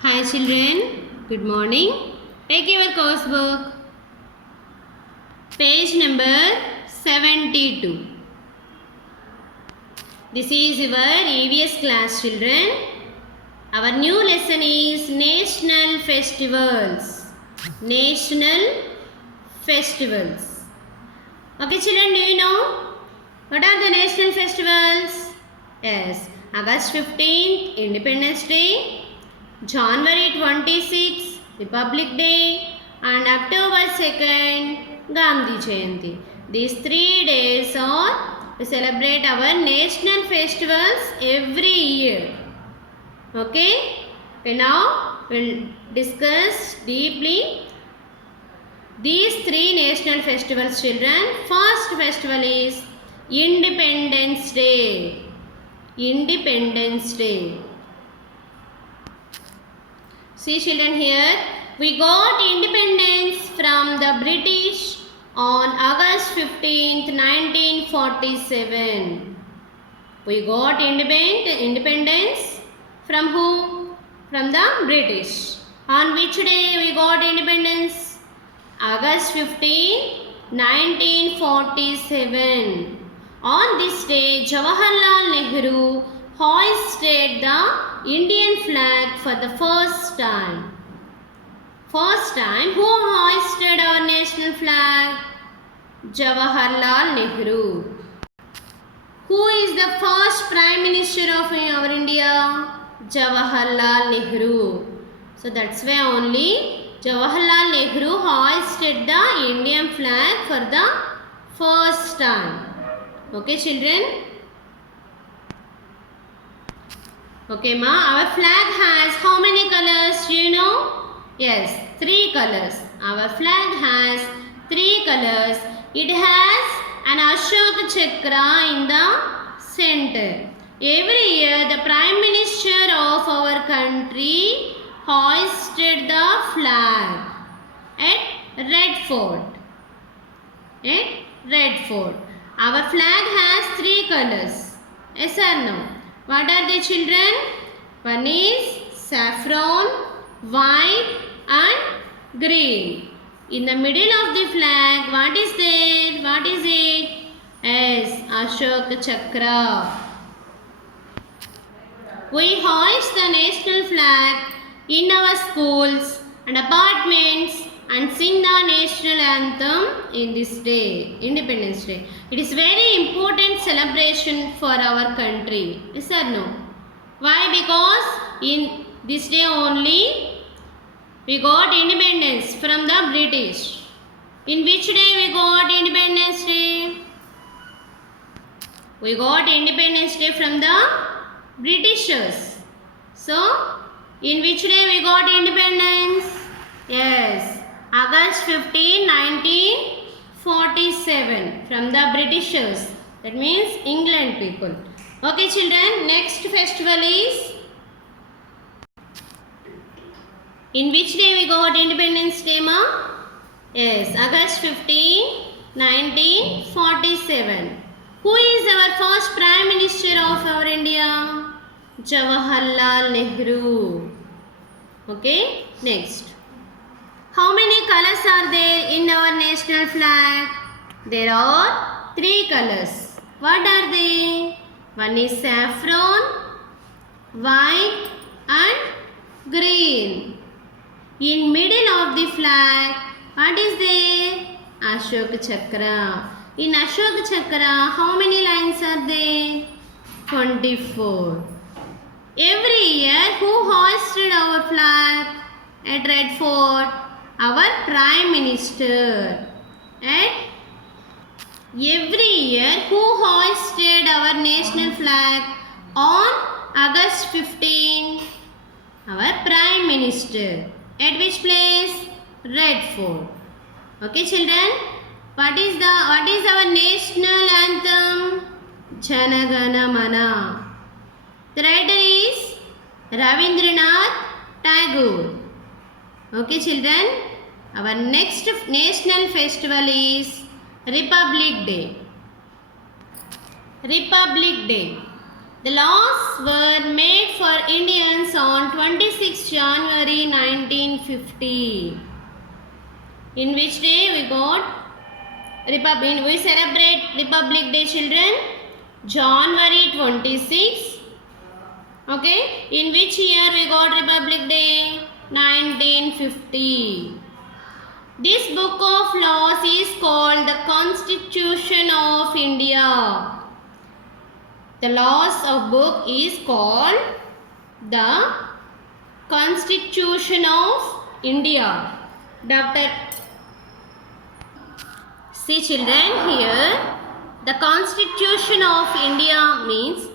Hi children, good morning. Take your course book. Page number 72. This is your EVS class children. Our new lesson is National Festivals. National Festivals. Okay children, do you know what are the national festivals? Yes, August 15th, Independence Day. January 26, Republic Day, and October 2nd, Gandhi Jayanti. These 3 days we celebrate our national festivals every year. Okay? Now we'll discuss deeply these 3 national festivals, children. First festival is Independence Day. Independence Day. See children, here we got independence from the British on August 15th, 1947. We got independence from whom? From the British. On which day we got independence? August 15, 1947. On this day, Jawaharlal Nehru hoisted the Indian flag for the first time. First time, who hoisted our national flag? Jawaharlal Nehru. Who is the first Prime Minister of our India? Jawaharlal Nehru. So that's why only Jawaharlal Nehru hoisted the Indian flag for the first time. Okay children? Okay ma, our flag has how many colors? Do you know? Yes, 3 colors. Our flag has 3 colors. It has an Ashoka Chakra in the center. Every year the Prime Minister of our country hoisted the flag at Red Fort. At Red Fort. Our flag has 3 colors. Yes or no? What are the children? One is saffron, white and green. In the middle of the flag, what is there? What is it? Yes, Ashoka Chakra. We hoist the national flag in our schools and apartments and sing the national anthem in this day, Independence Day. It is very important celebration for our country. Yes or no? Why? Because in this day only we got independence from the British. In which day we got Independence Day? We got Independence Day from the Britishers. So, in which day we got independence? Yes, August 15, 1947 from the Britishers. That means England people. Okay children, next festival is, in which day we got Independence Day ma? Yes, August 15, 1947. Who is our first Prime Minister of our India? Jawaharlal Nehru. Okay, next. How many colors are there in our national flag? There are 3 colors. What are they? One is saffron, white and green. In middle of the flag, what is there? Ashoka Chakra. In Ashoka Chakra, how many lines are there? 24. Every year, who hoisted our flag at Red Fort? Our Prime Minister. At every year, who hoisted our national flag on August 15? Our Prime Minister. At which place? Red Fort. Okay children? What is our national anthem? Jana Gana Mana. The writer is Rabindranath Tagore. Okay children? Our next national festival is Republic Day. Republic Day. The laws were made for Indians on 26 January 1950. In which day we celebrate Republic Day, children? January 26. Okay. In which year we got Republic Day? 1950. This book of laws is called the Constitution of India. The laws of book is called the Constitution of India. See children, here the Constitution of India means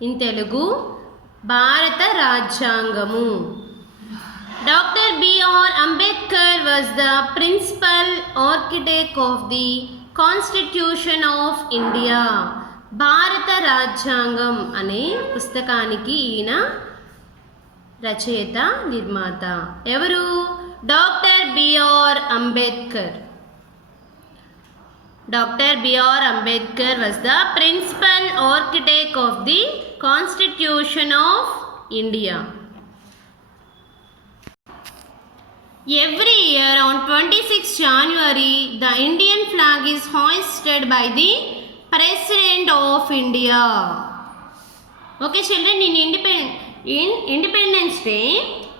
in Telugu Bharata Rajyangamu. Dr. B.R. Ambedkar was the principal architect of the Constitution of India. భారత రాజ్యాంగం అనే పుస్తకానికి ఈయన రచయిత నిర్మాత. ఎవరు? Doctor BR Ambedkar. Doctor BR Ambedkar was the principal architect of the Constitution of India. Every year on 26 January, the Indian flag is hoisted by the President of India. Okay children, in Independence Day,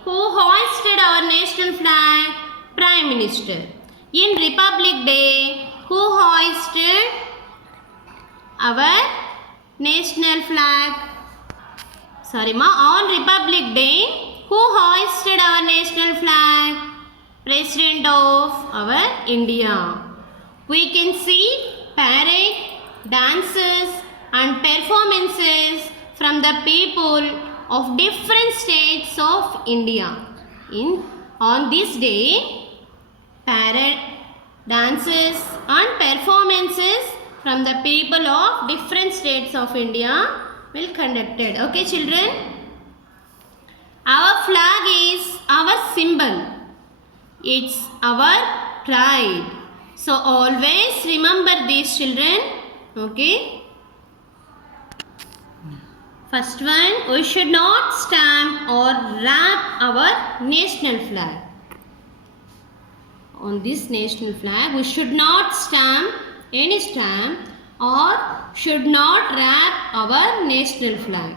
who hoisted our national flag? Prime Minister. In Republic Day, who hoisted our national flag? On Republic Day, who hoisted our national flag? President of our India. We can see parade, dances and performances from the people of different states of India. On this day, parade, dances and performances from the people of different states of India will conducted. Okay children, our flag is our symbol. It's our pride. So always remember these children. Okay. First one, we should not stamp or wrap our national flag. On this national flag, we should not stamp any stamp or should not wrap our national flag.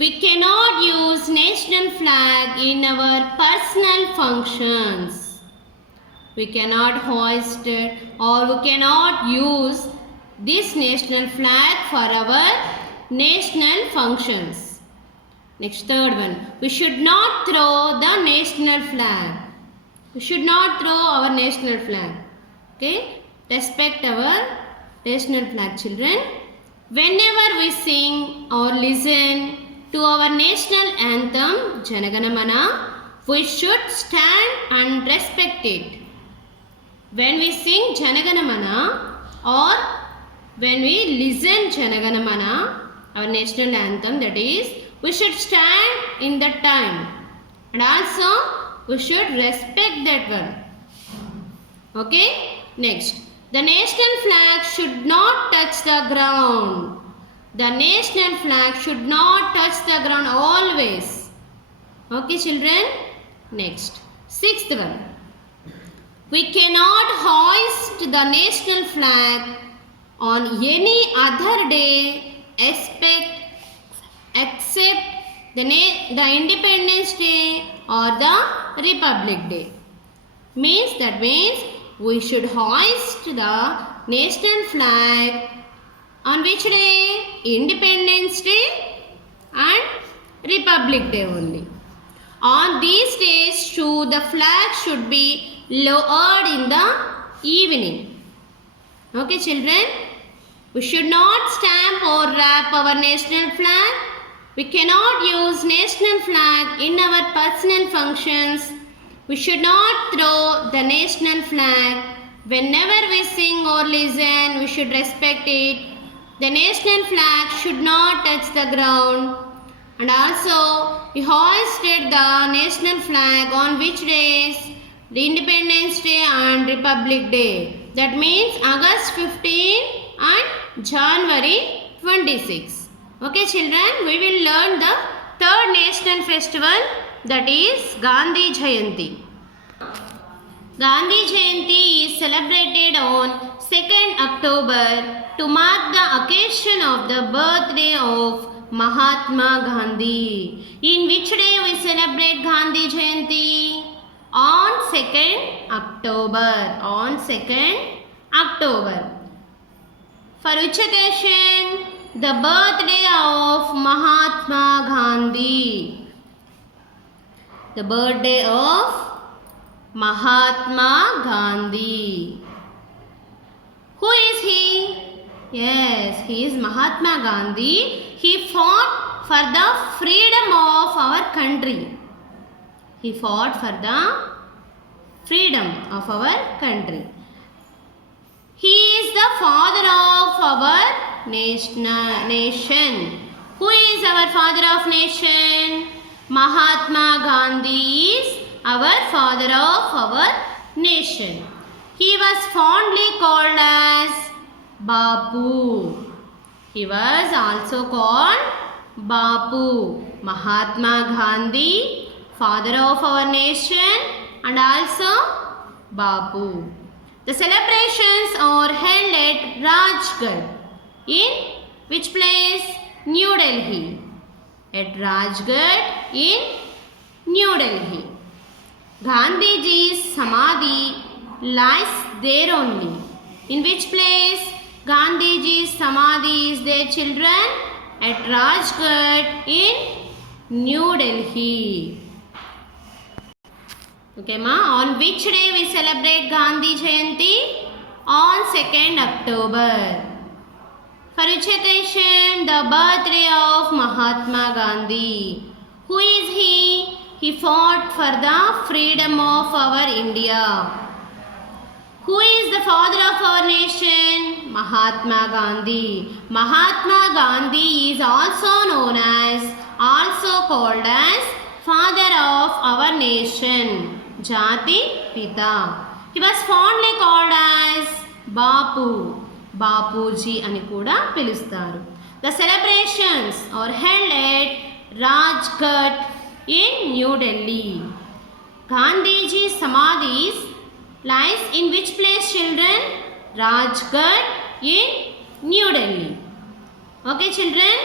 We cannot use national flag in our personal functions. We cannot hoist it or we cannot use this national flag for our national functions. Next, third one, we should not throw the national flag. We should not throw our national flag. Okay, respect our national flag, children. Whenever we sing or listen to our national anthem Jana Gana Mana, we should stand and respect it. When we sing Jana Gana Mana or when we listen Jana Gana Mana, our national anthem, that is, we should stand in that time and also we should respect that one. Okay, next, the national flag should not touch the ground. The national flag should not touch the ground always. Okay children, next, sixth one, we cannot hoist the national flag on any other day except the Independence Day or the Republic Day. That means we should hoist the national flag on which day? Independence Day and Republic Day only. On these days too, the flag should be lowered in the evening. Okay children, we should not stamp or wrap our national flag. We cannot use national flag in our personal functions. We should not throw the national flag. Whenever we sing or listen, we should respect it. The national flag should not touch the ground. And also, we hoisted the national flag on which days? The Independence Day and Republic Day. That means August 15 and January 26. Okay children, we will learn the third national festival, that is Gandhi Jayanti. Gandhi Jayanti is celebrated on 2nd October to mark the occasion of the birthday of Mahatma Gandhi. In which day we celebrate Gandhi Jayanti? On 2nd October. On 2nd October. For which occasion? The birthday of Mahatma Gandhi. The birthday of Mahatma Gandhi. Who is he? Yes, he is Mahatma Gandhi. He fought for the freedom of our country. He fought for the freedom of our country. He is the father of our nation. Who is our father of nation? Mahatma Gandhi is our father of our nation. He was fondly called as Bapu. He was also called Bapu. Mahatma Gandhi, father of our nation, and also Bapu. The celebrations are held at Rajgarh. In which place? New Delhi. At Rajgarh in New Delhi. Gandhiji's Samadhi lies there only. In which place? Gandhiji's Samadhi is there, children? At Rajgarh in New Delhi. Okay, ma. On which day we celebrate Gandhi Jayanti? On 2nd October. For which occasion? The birthday of Mahatma Gandhi. Who is he? He fought for the freedom of our India. Who is the father of our nation? Mahatma Gandhi. Mahatma Gandhi is also known as, also called as father of our nation. Jati Pita. He was fondly called as Bapu. Bapuji ani kuda pilustaru. The celebrations are held at Rajgarh in New Delhi. Gandhiji's Samadhi lies in which place, children? Rajgarh in New Delhi. Okay, children?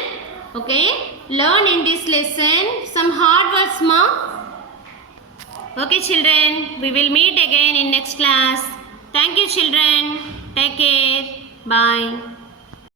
Okay, learn in this lesson some hard words, ma. Okay, children, we will meet again in next class. Thank you, children. Take care. Bye.